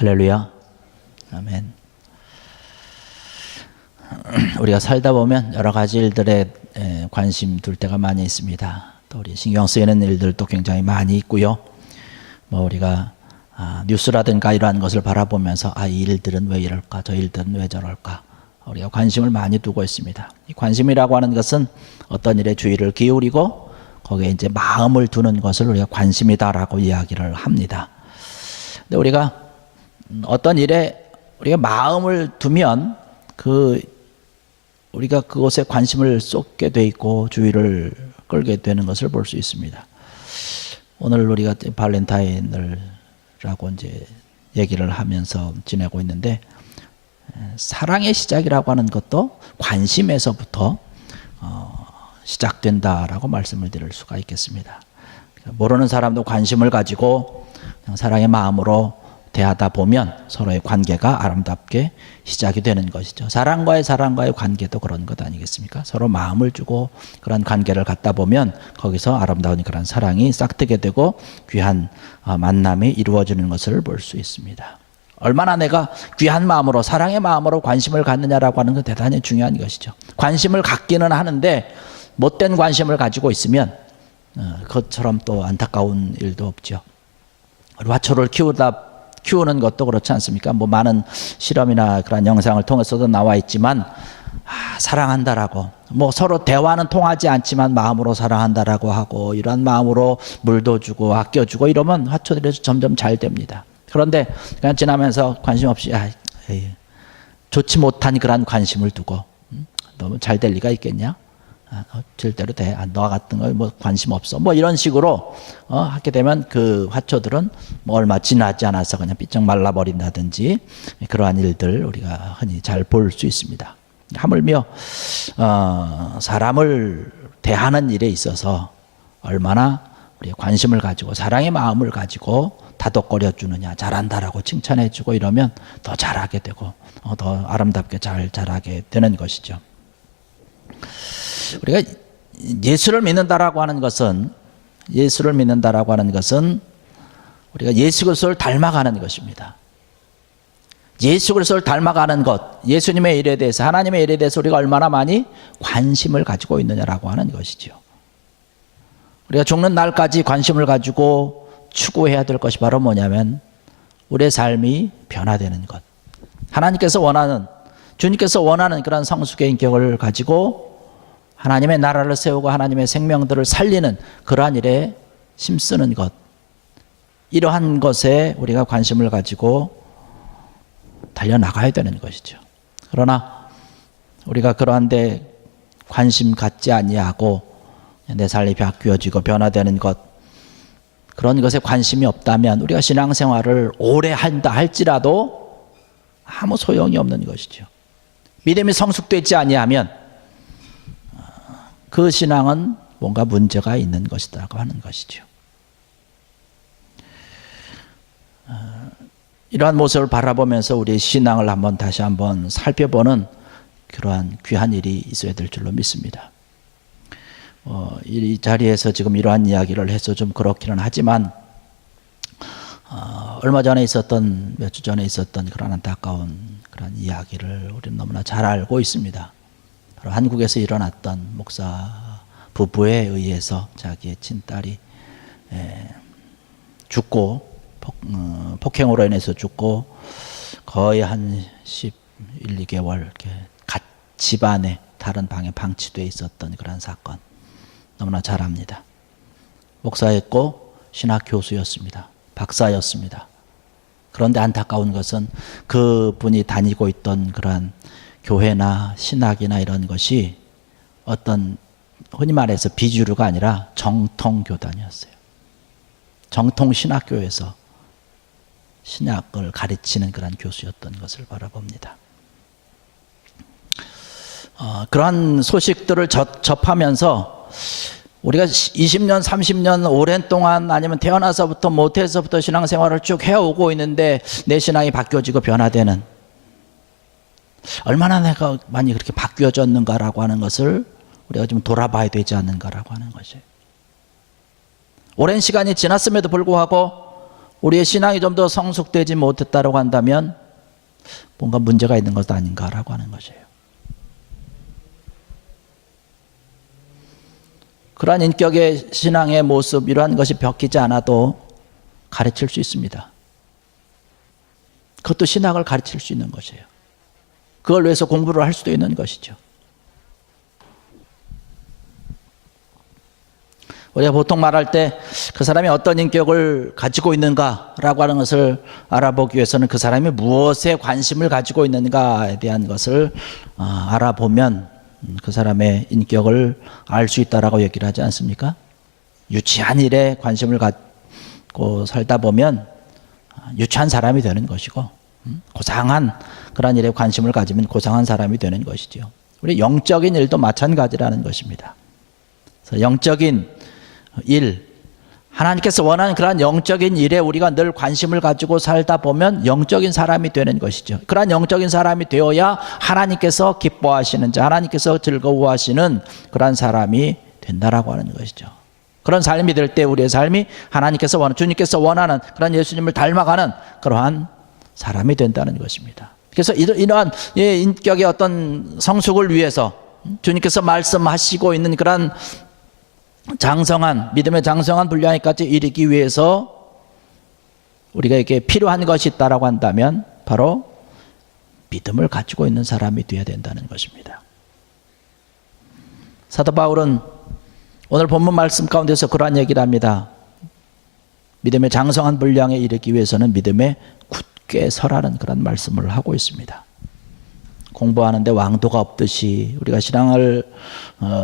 할렐루야. 아멘. 우리가 살다 보면 여러 가지 일들에 관심 둘 때가 많이 있습니다. 또 우리 신경 쓰이는 일들도 굉장히 많이 있고요. 뭐 우리가 뉴스라든가 이러한 것을 바라보면서 이 일들은 왜 이럴까, 저 일들은 왜 저럴까, 우리가 관심을 많이 두고 있습니다. 이 관심이라고 하는 것은 어떤 일에 주의를 기울이고 거기에 이제 마음을 두는 것을 우리가 관심이다라고 이야기를 합니다. 근데 우리가 어떤 일에 우리가 마음을 두면 우리가 그것에 관심을 쏟게 돼 있고 주의를 끌게 되는 것을 볼 수 있습니다. 오늘 우리가 발렌타인을라고 이제 얘기를 하면서 지내고 있는데, 사랑의 시작이라고 하는 것도 관심에서부터 시작된다라고 말씀을 드릴 수가 있겠습니다. 모르는 사람도 관심을 가지고 그냥 사랑의 마음으로 대하다 보면 서로의 관계가 아름답게 시작이 되는 것이죠. 사랑과의 관계도 그런 것 아니겠습니까? 서로 마음을 주고 그런 관계를 갖다 보면 거기서 아름다운 그런 사랑이 싹트게 되고 귀한 만남이 이루어지는 것을 볼 수 있습니다. 얼마나 내가 귀한 마음으로, 사랑의 마음으로 관심을 갖느냐라고 하는 건 대단히 중요한 것이죠. 관심을 갖기는 하는데 못된 관심을 가지고 있으면 그것처럼 또 안타까운 일도 없죠. 화초를 키우는 것도 그렇지 않습니까? 뭐 많은 실험이나 그런 영상을 통해서도 나와 있지만, 사랑한다라고, 뭐 서로 대화는 통하지 않지만 마음으로 사랑한다라고 하고 이런 마음으로 물도 주고 아껴주고 이러면 화초들이 점점 잘 됩니다. 그런데 그냥 지나면서 관심 없이 좋지 못한 그런 관심을 두고 너무 잘 될 리가 있겠냐? 절대로 돼. 너와 같은 거 뭐 관심 없어. 뭐 이런 식으로 하게 되면 그 화초들은 뭐 얼마 지나지 않아서 그냥 삐쩍 말라버린다든지 그러한 일들 우리가 흔히 잘 볼 수 있습니다. 하물며 사람을 대하는 일에 있어서 얼마나 우리 관심을 가지고 사랑의 마음을 가지고 다독거려 주느냐, 잘한다라고 칭찬해 주고 이러면 더 잘하게 되고 더 아름답게 잘 자라게 되는 것이죠. 우리가 예수를 믿는다라고 하는 것은 우리가 예수 그리스도를 닮아가는 것입니다. 예수 그리스도를 닮아가는 것, 예수님의 일에 대해서, 하나님의 일에 대해서 우리가 얼마나 많이 관심을 가지고 있느냐라고 하는 것이죠. 우리가 죽는 날까지 관심을 가지고 추구해야 될 것이 바로 뭐냐면 우리의 삶이 변화되는 것, 주님께서 원하는 그런 성숙의 인격을 가지고 하나님의 나라를 세우고 하나님의 생명들을 살리는 그러한 일에 힘쓰는 것, 이러한 것에 우리가 관심을 가지고 달려나가야 되는 것이죠. 그러나 우리가 그러한데 관심 갖지 아니하고 내 삶이 바뀌어지고 변화되는 것, 그런 것에 관심이 없다면 우리가 신앙생활을 오래 한다 할지라도 아무 소용이 없는 것이죠. 믿음이 성숙되지 아니하면 그 신앙은 뭔가 문제가 있는 것이라고 하는 것이죠. 이러한 모습을 바라보면서 우리의 신앙을 다시 한번 살펴보는 그러한 귀한 일이 있어야 될 줄로 믿습니다. 이 자리에서 지금 이러한 이야기를 해서 좀 그렇기는 하지만 몇 주 전에 있었던 그런 안타까운 그런 이야기를 우리는 너무나 잘 알고 있습니다. 바로 한국에서 일어났던 목사 부부에 의해서 자기의 친딸이 죽고, 폭행으로 인해서 죽고 거의 한 11, 12개월 이렇게 집안에 다른 방에 방치되어 있었던 그런 사건 너무나 잘 압니다. 목사였고 신학 교수였습니다. 박사였습니다. 그런데 안타까운 것은 그분이 다니고 있던 그러한 교회나 신학이나 이런 것이 어떤 흔히 말해서 비주류가 아니라 정통교단이었어요. 정통신학교에서 신학을 가르치는 그런 교수였던 것을 바라봅니다. 그러한 소식들을 접하면서 우리가 20년, 30년 오랜 동안 아니면 태어나서부터 모태에서부터 신앙생활을 쭉 해오고 있는데 내 신앙이 바뀌어지고 변화되는, 얼마나 내가 많이 그렇게 바뀌어졌는가라고 하는 것을 우리가 좀 돌아봐야 되지 않는가라고 하는 것이에요. 오랜 시간이 지났음에도 불구하고 우리의 신앙이 좀 더 성숙되지 못했다고 한다면 뭔가 문제가 있는 것 아닌가라고 하는 것이에요. 그러한 인격의 신앙의 모습, 이러한 것이 벽히지 않아도 가르칠 수 있습니다. 그것도 신학을 가르칠 수 있는 것이에요. 그걸 위해서 공부를 할 수도 있는 것이죠. 우리가 보통 말할 때 그 사람이 어떤 인격을 가지고 있는가라고 하는 것을 알아보기 위해서는 그 사람이 무엇에 관심을 가지고 있는가에 대한 것을 알아보면 그 사람의 인격을 알 수 있다라고 얘기를 하지 않습니까? 유치한 일에 관심을 갖고 살다 보면 유치한 사람이 되는 것이고, 고상한 그런 일에 관심을 가지면 고상한 사람이 되는 것이죠. 우리 영적인 일도 마찬가지라는 것입니다. 그래서 영적인 일, 하나님께서 원하는 그러한 영적인 일에 우리가 늘 관심을 가지고 살다 보면 영적인 사람이 되는 것이죠. 그러한 영적인 사람이 되어야 하나님께서 기뻐하시는 자, 하나님께서 즐거워하시는 그러한 사람이 된다라고 하는 것이죠. 그런 삶이 될 때 우리의 삶이 하나님께서 원하는, 주님께서 원하는 그런 예수님을 닮아가는 그러한 사람이 된다는 것입니다. 그래서 이러한 인격의 어떤 성숙을 위해서 주님께서 말씀하시고 있는 그런 장성한, 믿음의 장성한 분량에까지 이르기 위해서 우리가 이게 필요한 것이 있다라고 한다면 바로 믿음을 가지고 있는 사람이 되어야 된다는 것입니다. 사도 바울은 오늘 본문 말씀 가운데서 그러한 얘기를 합니다. 믿음의 장성한 분량에 이르기 위해서는 믿음에 굳게 서라는 그런 말씀을 하고 있습니다. 공부하는데 왕도가 없듯이 우리가 신앙을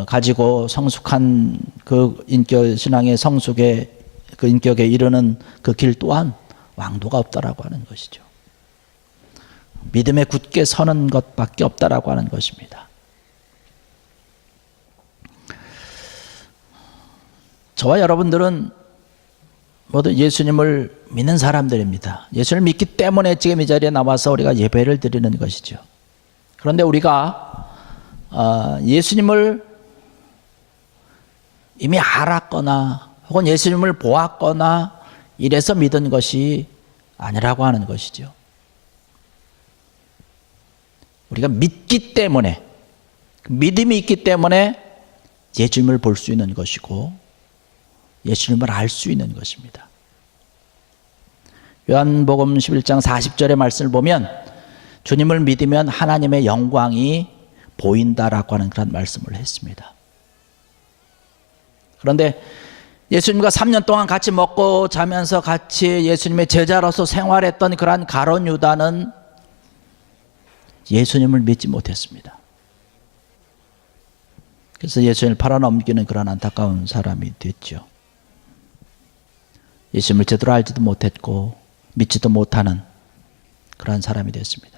가지고 성숙한 그 인격, 신앙의 성숙의 그 인격에 이르는 그 길 또한 왕도가 없다라고 하는 것이죠. 믿음에 굳게 서는 것밖에 없다라고 하는 것입니다. 저와 여러분들은 모두 예수님을 믿는 사람들입니다. 예수를 믿기 때문에 지금 이 자리에 나와서 우리가 예배를 드리는 것이죠. 그런데 우리가 예수님을 이미 알았거나 혹은 예수님을 보았거나 이래서 믿은 것이 아니라고 하는 것이죠. 우리가 믿기 때문에, 믿음이 있기 때문에 예수님을 볼 수 있는 것이고 예수님을 알 수 있는 것입니다. 요한복음 11장 40절의 말씀을 보면 주님을 믿으면 하나님의 영광이 보인다라고 하는 그런 말씀을 했습니다. 그런데 예수님과 3년 동안 같이 먹고 자면서 같이 예수님의 제자로서 생활했던 그러한 가룟 유다는 예수님을 믿지 못했습니다. 그래서 예수님을 팔아넘기는 그런 안타까운 사람이 됐죠. 예수님을 제대로 알지도 못했고 믿지도 못하는 그런 사람이 됐습니다.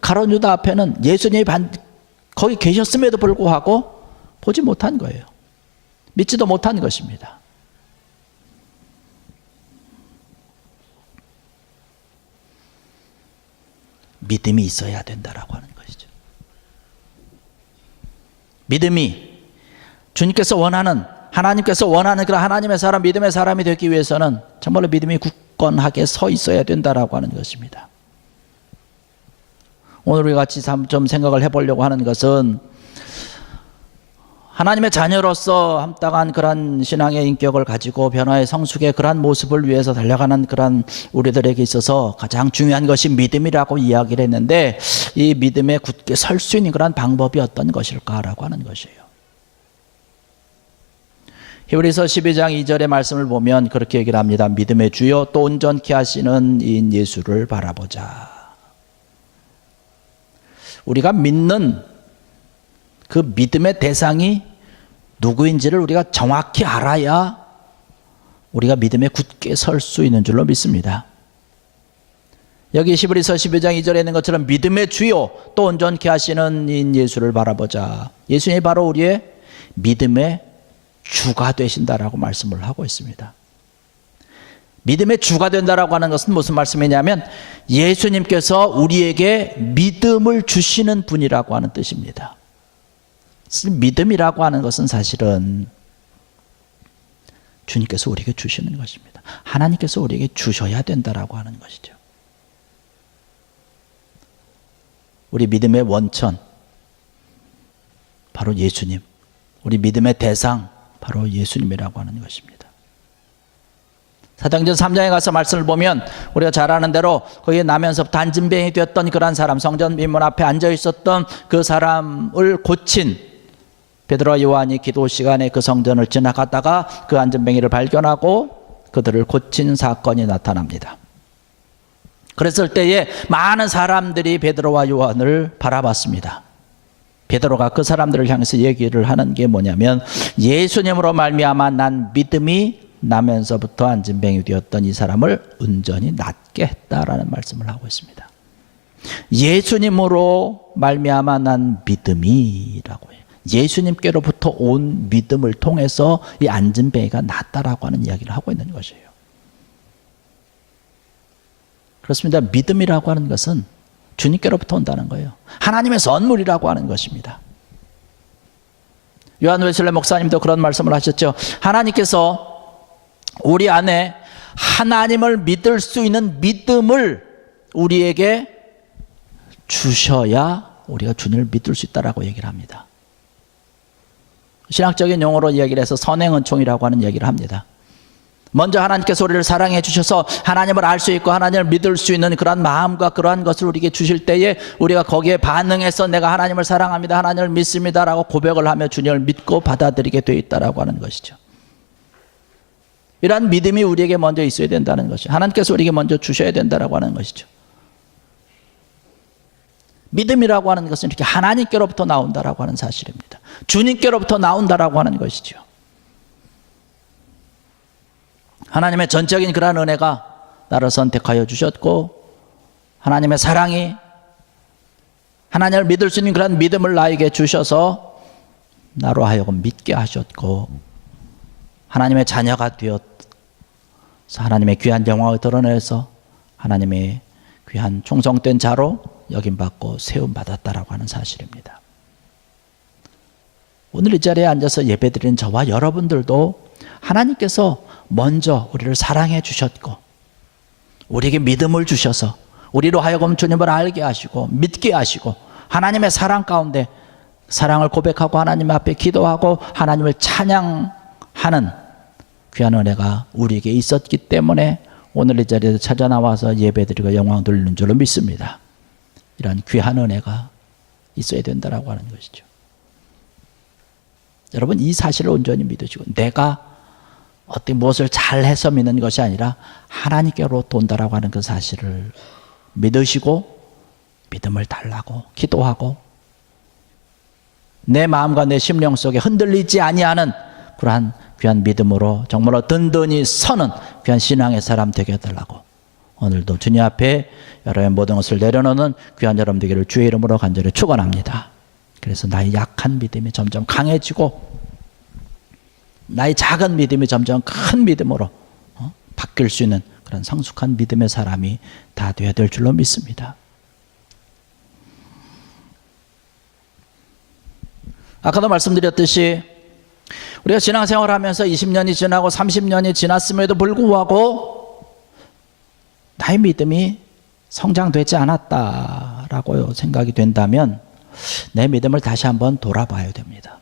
가룟 유다 앞에는 예수님이 거기 계셨음에도 불구하고 보지 못한 거예요. 믿지도 못한 것입니다. 믿음이 있어야 된다라고 하는 것이죠. 믿음이 주님께서 원하는, 하나님께서 원하는 그런 하나님의 사람, 믿음의 사람이 되기 위해서는 정말로 믿음이 굳건하게 서 있어야 된다라고 하는 것입니다. 오늘 우리 같이 좀 생각을 해보려고 하는 것은 하나님의 자녀로서 합당한 그런 신앙의 인격을 가지고 변화의 성숙의 그런 모습을 위해서 달려가는 그런 우리들에게 있어서 가장 중요한 것이 믿음이라고 이야기를 했는데, 이 믿음에 굳게 설 수 있는 그런 방법이 어떤 것일까라고 하는 것이에요. 히브리서 12장 2절의 말씀을 보면 그렇게 얘기를 합니다. 믿음의 주요 또 온전케 하시는 이인 예수를 바라보자. 우리가 믿는 그 믿음의 대상이 누구인지를 우리가 정확히 알아야 우리가 믿음에 굳게 설 수 있는 줄로 믿습니다. 여기 히브리서 12장 2절에 있는 것처럼 믿음의 주요 또 온전케 하시는 이인 예수를 바라보자. 예수님이 바로 우리의 믿음의 주가 되신다라고 말씀을 하고 있습니다. 믿음의 주가 된다라고 하는 것은 무슨 말씀이냐면 예수님께서 우리에게 믿음을 주시는 분이라고 하는 뜻입니다. 믿음이라고 하는 것은 사실은 주님께서 우리에게 주시는 것입니다. 하나님께서 우리에게 주셔야 된다라고 하는 것이죠. 우리 믿음의 원천, 바로 예수님. 우리 믿음의 대상, 바로 예수님이라고 하는 것입니다. 사도행전 3장에 가서 말씀을 보면 우리가 잘 아는 대로 거기에 나면서부터 안진뱅이 되었던 그런 사람, 성전 민문 앞에 앉아 있었던 그 사람을 고친 베드로와 요한이 기도 시간에 그 성전을 지나가다가 그 안진뱅이를 발견하고 그들을 고친 사건이 나타납니다. 그랬을 때에 많은 사람들이 베드로와 요한을 바라봤습니다. 베드로가 그 사람들을 향해서 얘기를 하는 게 뭐냐면, 예수님으로 말미암아 난 믿음이 나면서부터 안진뱅이 되었던 이 사람을 온전히 낫게 했다라는 말씀을 하고 있습니다. 예수님으로 말미암아 난 믿음이라고 해요. 예수님께로부터 온 믿음을 통해서 이 안진뱅이가 낫다라고 하는 이야기를 하고 있는 것이에요. 그렇습니다. 믿음이라고 하는 것은 주님께로부터 온다는 거예요. 하나님의 선물이라고 하는 것입니다. 요한 웨슬레 목사님도 그런 말씀을 하셨죠. 하나님께서 우리 안에 하나님을 믿을 수 있는 믿음을 우리에게 주셔야 우리가 주님을 믿을 수 있다라고 얘기를 합니다. 신학적인 용어로 이야기를 해서 선행은총이라고 하는 얘기를 합니다. 먼저 하나님께서 우리를 사랑해 주셔서 하나님을 알 수 있고 하나님을 믿을 수 있는 그러한 마음과 그러한 것을 우리에게 주실 때에 우리가 거기에 반응해서 내가 하나님을 사랑합니다, 하나님을 믿습니다 라고 고백을 하며 주님을 믿고 받아들이게 되어 있다라고 하는 것이죠. 이러한 믿음이 우리에게 먼저 있어야 된다는 것이죠. 하나님께서 우리에게 먼저 주셔야 된다라고 하는 것이죠. 믿음이라고 하는 것은 이렇게 하나님께로부터 나온다라고 하는 사실입니다. 주님께로부터 나온다라고 하는 것이죠. 하나님의 전적인 그러한 은혜가 나를 선택하여 주셨고, 하나님의 사랑이 하나님을 믿을 수 있는 그런 믿음을 나에게 주셔서 나로 하여금 믿게 하셨고, 하나님의 자녀가 되었 하나님의 귀한 영광을 드러내서 하나님의 귀한 충성된 자로 여김받고 세움받았다라고 하는 사실입니다. 오늘 이 자리에 앉아서 예배드리는 저와 여러분들도 하나님께서 먼저 우리를 사랑해 주셨고 우리에게 믿음을 주셔서 우리로 하여금 주님을 알게 하시고 믿게 하시고 하나님의 사랑 가운데 사랑을 고백하고 하나님 앞에 기도하고 하나님을 찬양하는 귀한 은혜가 우리에게 있었기 때문에 오늘 이 자리에 찾아 나와서 예배드리고 영광 돌리는 줄로 믿습니다. 이런 귀한 은혜가 있어야 된다라고 하는 것이죠. 여러분, 이 사실을 온전히 믿으시고 내가 어떤 무엇을 잘해서 믿는 것이 아니라 하나님께로부터 온다라고 하는 그 사실을 믿으시고 믿음을 달라고 기도하고 내 마음과 내 심령 속에 흔들리지 아니하는 그러한 귀한 믿음으로 정말로 든든히 서는 귀한 신앙의 사람 되게 해달라고 오늘도 주님 앞에 여러분의 모든 것을 내려놓는 귀한 여러분 되기를 주의 이름으로 간절히 축원합니다. 그래서 나의 약한 믿음이 점점 강해지고 나의 작은 믿음이 점점 큰 믿음으로 바뀔 수 있는 그런 성숙한 믿음의 사람이 다 되어야 될 줄로 믿습니다. 아까도 말씀드렸듯이 우리가 신앙생활을 하면서 20년이 지나고 30년이 지났음에도 불구하고 나의 믿음이 성장되지 않았다라고 생각이 된다면 내 믿음을 다시 한번 돌아봐야 됩니다.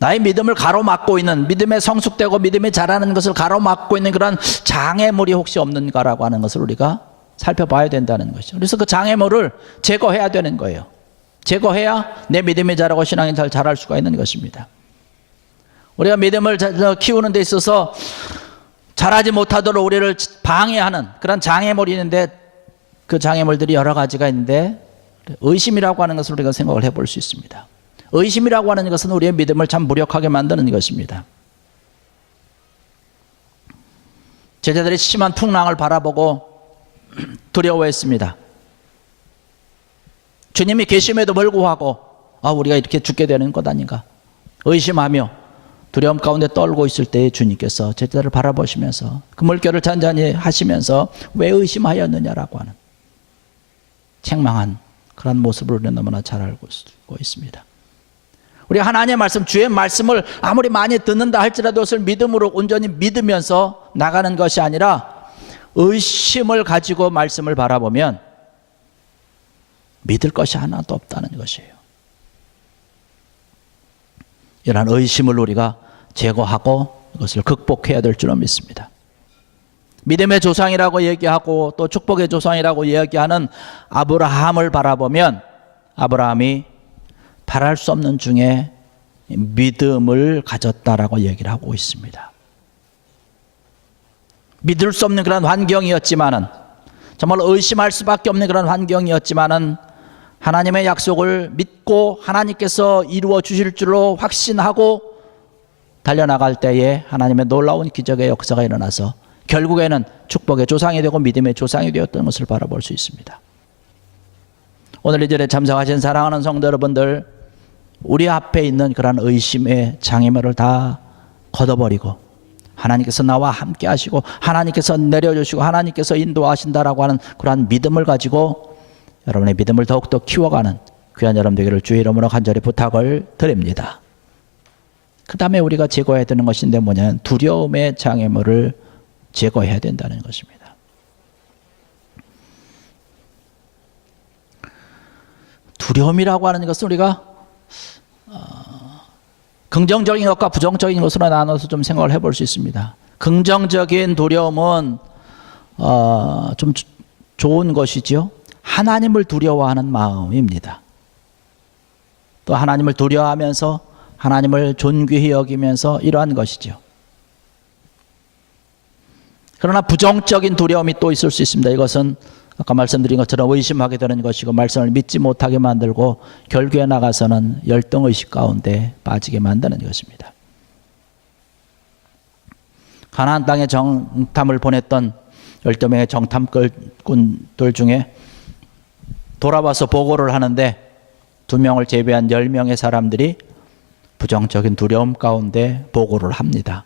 나의 믿음을 가로막고 있는, 믿음에 성숙되고 믿음이 자라는 것을 가로막고 있는 그런 장애물이 혹시 없는가라고 하는 것을 우리가 살펴봐야 된다는 것이죠. 그래서 그 장애물을 제거해야 되는 거예요. 제거해야 내 믿음이 자라고 신앙이 잘 자랄 수가 있는 것입니다. 우리가 믿음을 키우는 데 있어서 자라지 못하도록 우리를 방해하는 그런 장애물이 있는데 그 장애물들이 여러 가지가 있는데 의심이라고 하는 것을 우리가 생각을 해볼 수 있습니다. 의심이라고 하는 것은 우리의 믿음을 참 무력하게 만드는 것입니다. 제자들이 심한 풍랑을 바라보고 두려워했습니다. 주님이 계심에도 불구하고 우리가 이렇게 죽게 되는 것 아닌가 의심하며 두려움 가운데 떨고 있을 때에 주님께서 제자들을 바라보시면서 그 물결을 잔잔히 하시면서 왜 의심하였느냐라고 하는 책망한 그런 모습을 우리는 너무나 잘 알고 있습니다. 우리 하나님의 말씀, 주의 말씀을 아무리 많이 듣는다 할지라도 그것을 믿음으로 온전히 믿으면서 나가는 것이 아니라 의심을 가지고 말씀을 바라보면 믿을 것이 하나도 없다는 것이에요. 이러한 의심을 우리가 제거하고 이것을 극복해야 될 줄로 믿습니다. 믿음의 조상이라고 얘기하고 또 축복의 조상이라고 얘기하는 아브라함을 바라보면 아브라함이 바랄 수 없는 중에 믿음을 가졌다라고 얘기를 하고 있습니다. 믿을 수 없는 그런 환경이었지만은, 정말 의심할 수밖에 없는 그런 환경이었지만은 하나님의 약속을 믿고 하나님께서 이루어 주실 줄로 확신하고 달려나갈 때에 하나님의 놀라운 기적의 역사가 일어나서 결국에는 축복의 조상이 되고 믿음의 조상이 되었던 것을 바라볼 수 있습니다. 오늘 이 절에 참석하신 사랑하는 성도 여러분들, 우리 앞에 있는 그런 의심의 장애물을 다 걷어버리고 하나님께서 나와 함께 하시고 하나님께서 내려주시고 하나님께서 인도하신다라고 하는 그러한 믿음을 가지고 여러분의 믿음을 더욱더 키워가는 귀한 여러분 되기를 주의 이름으로 간절히 부탁을 드립니다. 그 다음에 우리가 제거해야 되는 것인데 뭐냐면 두려움의 장애물을 제거해야 된다는 것입니다. 두려움이라고 하는 것은 우리가 긍정적인 것과 부정적인 것으로 나눠서 좀 생각을 해볼 수 있습니다. 긍정적인 두려움은 좀 좋은 것이죠. 하나님을 두려워하는 마음입니다. 또 하나님을 두려워하면서 하나님을 존귀히 여기면서 이러한 것이죠. 그러나 부정적인 두려움이 또 있을 수 있습니다. 이것은 아까 말씀드린 것처럼 의심하게 되는 것이고 말씀을 믿지 못하게 만들고 결국에 나가서는 열등의식 가운데 빠지게 만드는 것입니다. 가나안 땅에 정탐을 보냈던 12명의 정탐꾼들 중에 돌아와서 보고를 하는데 2명을 제외한 10명의 사람들이 부정적인 두려움 가운데 보고를 합니다.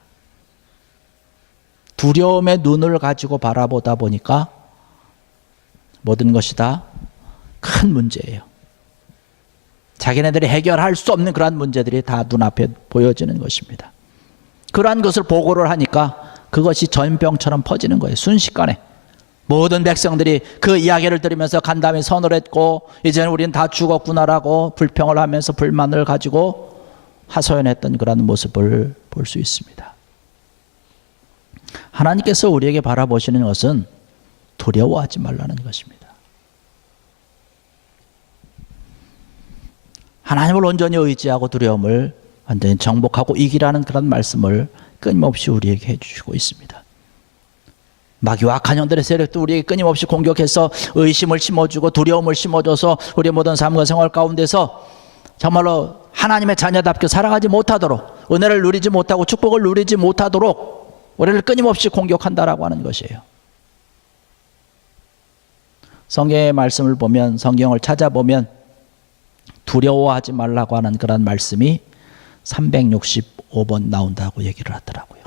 두려움의 눈을 가지고 바라보다 보니까 모든 것이 다 큰 문제예요. 자기네들이 해결할 수 없는 그러한 문제들이 다 눈앞에 보여지는 것입니다. 그러한 것을 보고를 하니까 그것이 전병처럼 퍼지는 거예요. 순식간에 모든 백성들이 그 이야기를 들으면서 간담이 선을 했고 이제는 우리는 다 죽었구나라고 불평을 하면서 불만을 가지고 하소연했던 그런 모습을 볼 수 있습니다. 하나님께서 우리에게 바라보시는 것은 두려워하지 말라는 것입니다. 하나님을 온전히 의지하고 두려움을 완전히 정복하고 이기라는 그런 말씀을 끊임없이 우리에게 해주시고 있습니다. 마귀와 악한 영들의 세력도 우리에게 끊임없이 공격해서 의심을 심어주고 두려움을 심어줘서 우리의 모든 삶과 생활 가운데서 정말로 하나님의 자녀답게 살아가지 못하도록, 은혜를 누리지 못하고 축복을 누리지 못하도록 우리를 끊임없이 공격한다라고 하는 것이에요. 성경의 말씀을 보면, 성경을 찾아보면 두려워하지 말라고 하는 그런 말씀이 365번 나온다고 얘기를 하더라고요.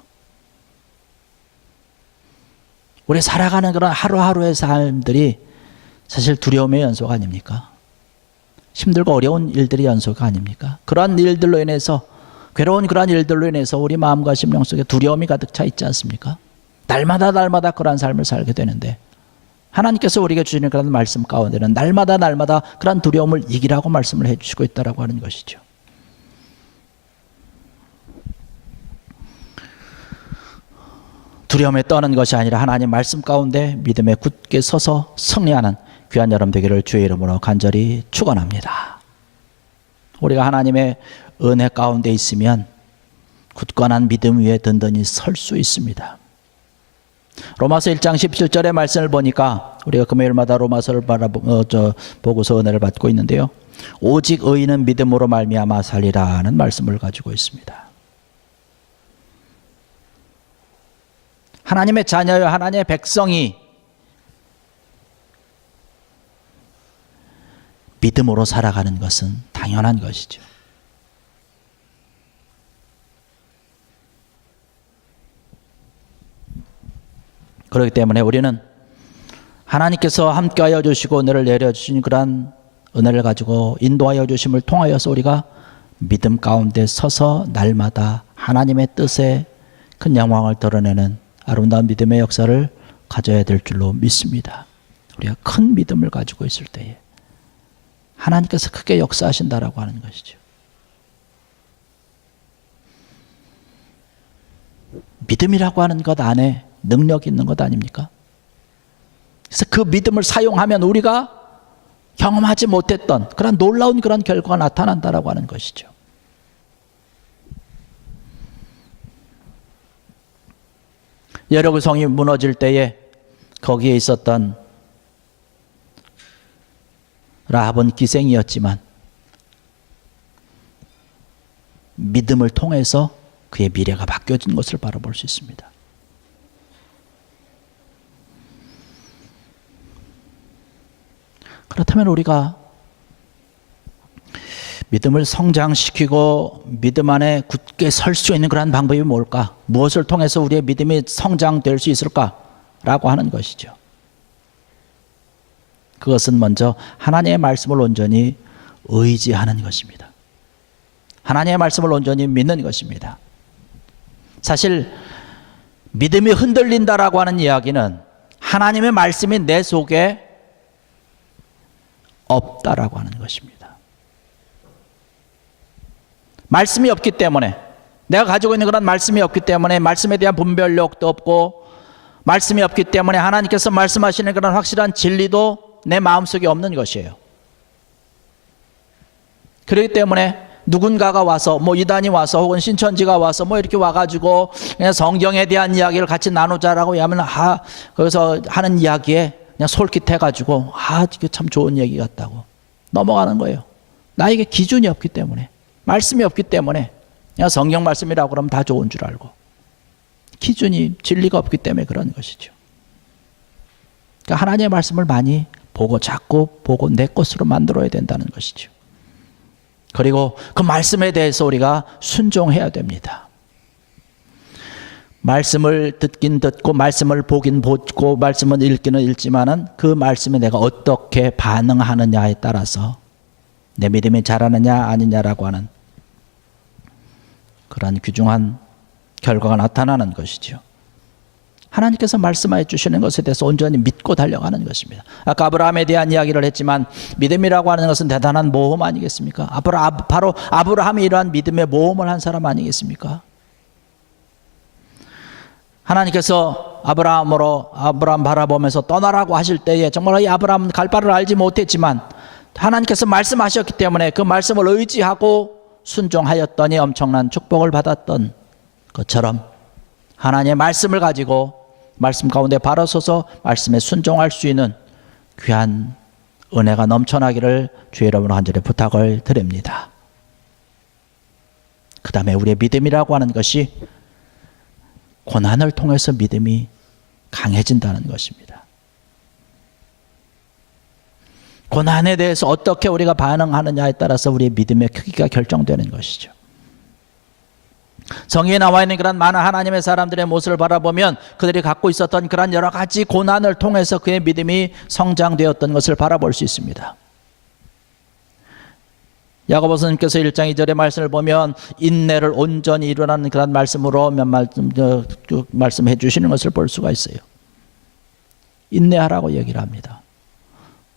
우리 살아가는 그런 하루하루의 삶들이 사실 두려움의 연속 아닙니까? 힘들고 어려운 일들이 연속 아닙니까? 그러한 일들로 인해서, 괴로운 그러한 일들로 인해서 우리 마음과 심령 속에 두려움이 가득 차 있지 않습니까? 날마다 그러한 삶을 살게 되는데 하나님께서 우리에게 주시는 그런 말씀 가운데는 날마다 그런 두려움을 이기라고 말씀을 해주시고 있다고 하는 것이죠. 두려움에 떠는 것이 아니라 하나님 말씀 가운데 믿음에 굳게 서서 승리하는 귀한 여러분 되기를 주의 이름으로 간절히 축원합니다. 우리가 하나님의 은혜 가운데 있으면 굳건한 믿음 위에 든든히 설 수 있습니다. 로마서 1장 17절의 말씀을 보니까 우리가 금요일마다 로마서를 보고서 은혜를 받고 있는데요. 오직 의인은 믿음으로 말미암아 살리라는 말씀을 가지고 있습니다. 하나님의 자녀여 하나님의 백성이 믿음으로 살아가는 것은 당연한 것이죠. 그렇기 때문에 우리는 하나님께서 함께하여 주시고 은혜를 내려주신 그러한 은혜를 가지고 인도하여 주심을 통하여서 우리가 믿음 가운데 서서 날마다 하나님의 뜻에 큰 영광을 드러내는 아름다운 믿음의 역사를 가져야 될 줄로 믿습니다. 우리가 큰 믿음을 가지고 있을 때에 하나님께서 크게 역사하신다라고 하는 것이죠. 믿음이라고 하는 것 안에 능력이 있는 것 아닙니까? 그래서 그 믿음을 사용하면 우리가 경험하지 못했던 그런 놀라운 그런 결과가 나타난다라고 하는 것이죠. 여리고 성이 무너질 때에 거기에 있었던 라합은 기생이었지만 믿음을 통해서 그의 미래가 바뀌어진 것을 바라볼 수 있습니다. 그렇다면 우리가 믿음을 성장시키고 믿음 안에 굳게 설 수 있는 그런 방법이 뭘까? 무엇을 통해서 우리의 믿음이 성장될 수 있을까라고 하는 것이죠. 그것은 먼저 하나님의 말씀을 온전히 의지하는 것입니다. 하나님의 말씀을 온전히 믿는 것입니다. 사실 믿음이 흔들린다라고 하는 이야기는 하나님의 말씀이 내 속에 없다라고 하는 것입니다. 말씀이 없기 때문에, 내가 가지고 있는 그런 말씀이 없기 때문에, 말씀에 대한 분별력도 없고, 말씀이 없기 때문에 하나님께서 말씀하시는 그런 확실한 진리도 내 마음속에 없는 것이에요. 그렇기 때문에 누군가가 와서, 이단이 와서 혹은 신천지가 와서 이렇게 와가지고 그냥 성경에 대한 이야기를 같이 나누자라고 하면 거기서 하는 이야기에 그냥 솔깃해가지고 이게 참 좋은 얘기 같다고 넘어가는 거예요. 나에게 기준이 없기 때문에, 말씀이 없기 때문에 그냥 성경 말씀이라고 그러면 다 좋은 줄 알고, 기준이 진리가 없기 때문에 그런 것이죠. 그러니까 하나님의 말씀을 많이 보고 자꾸 보고 내 것으로 만들어야 된다는 것이죠. 그리고 그 말씀에 대해서 우리가 순종해야 됩니다. 말씀을 듣긴 듣고 말씀을 보긴 보고 말씀을 읽기는 읽지만은 그 말씀에 내가 어떻게 반응하느냐에 따라서 내 믿음이 자라느냐 아니냐라고 하는 그런 귀중한 결과가 나타나는 것이죠. 하나님께서 말씀하여 주시는 것에 대해서 온전히 믿고 달려가는 것입니다. 아까 아브라함에 대한 이야기를 했지만 믿음이라고 하는 것은 대단한 모험 아니겠습니까? 바로 아브라함이 이러한 믿음의 모험을 한 사람 아니겠습니까? 하나님께서 아브라함 바라보면서 떠나라고 하실 때에 정말 이 아브라함은 갈 바를 알지 못했지만 하나님께서 말씀하셨기 때문에 그 말씀을 의지하고 순종하였더니 엄청난 축복을 받았던 것처럼 하나님의 말씀을 가지고 말씀 가운데 바로 서서 말씀에 순종할 수 있는 귀한 은혜가 넘쳐나기를 주의 이름으로 간절히 부탁을 드립니다. 그 다음에 우리의 믿음이라고 하는 것이 고난을 통해서 믿음이 강해진다는 것입니다. 고난에 대해서 어떻게 우리가 반응하느냐에 따라서 우리의 믿음의 크기가 결정되는 것이죠. 성경에 나와 있는 그런 많은 하나님의 사람들의 모습을 바라보면 그들이 갖고 있었던 그런 여러 가지 고난을 통해서 그의 믿음이 성장되었던 것을 바라볼 수 있습니다. 야고보서님께서 1장 2절의 말씀을 보면 인내를 온전히 이루라는 그런 말씀으로 말씀해 주시는 것을 볼 수가 있어요. 인내하라고 얘기를 합니다.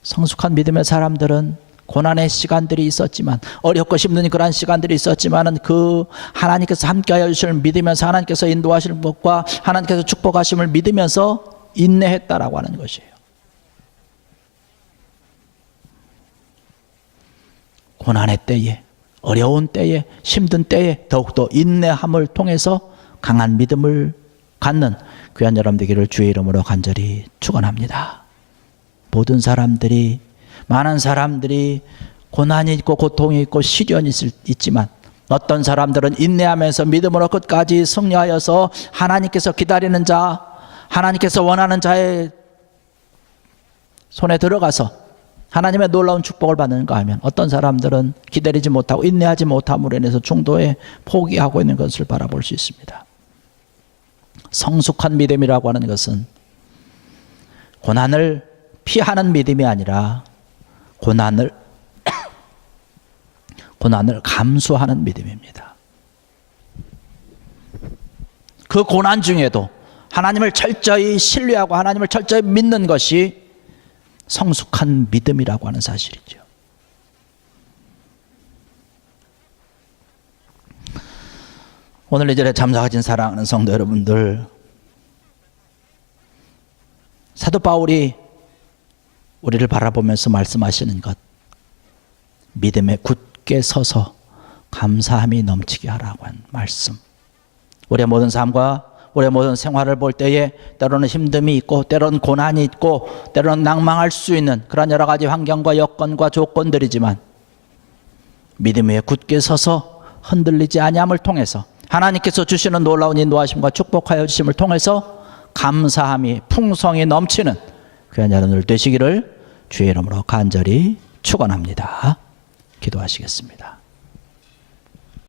성숙한 믿음의 사람들은 고난의 시간들이 있었지만, 어렵고 힘든 그런 시간들이 있었지만은 그 하나님께서 함께하여 주실 믿으면서 하나님께서 인도하시는 것과 하나님께서 축복하심을 믿으면서 인내했다라고 하는 것이에요. 고난의 때에, 어려운 때에, 힘든 때에 더욱더 인내함을 통해서 강한 믿음을 갖는 귀한 여러분 되기를 주의 이름으로 간절히 축원합니다. 모든 사람들이, 많은 사람들이 고난이 있고 고통이 있고 시련이 있지만 어떤 사람들은 인내하면서 믿음으로 끝까지 승리하여서 하나님께서 기다리는 자, 하나님께서 원하는 자의 손에 들어가서 하나님의 놀라운 축복을 받는가 하면 어떤 사람들은 기다리지 못하고 인내하지 못함으로 인해서 중도에 포기하고 있는 것을 바라볼 수 있습니다. 성숙한 믿음이라고 하는 것은 고난을 피하는 믿음이 아니라 고난을 감수하는 믿음입니다. 그 고난 중에도 하나님을 철저히 신뢰하고 하나님을 철저히 믿는 것이 성숙한 믿음이라고 하는 사실이죠. 오늘 이 자리에 참석하신 사랑하는 성도 여러분들, 사도 바울이 우리를 바라보면서 말씀하시는 것, 믿음에 굳게 서서 감사함이 넘치게 하라고 한 말씀. 우리의 모든 삶과 우리의 모든 생활을 볼 때에 때로는 힘듦이 있고 때로는 고난이 있고 때로는 낭망할 수 있는 그런 여러 가지 환경과 여건과 조건들이지만 믿음 위에 굳게 서서 흔들리지 아니함을 통해서 하나님께서 주시는 놀라운 인도하심과 축복하여 주심을 통해서 감사함이 풍성히 넘치는 귀한 여러분들 되시기를 주의 이름으로 간절히 축원합니다. 기도하시겠습니다.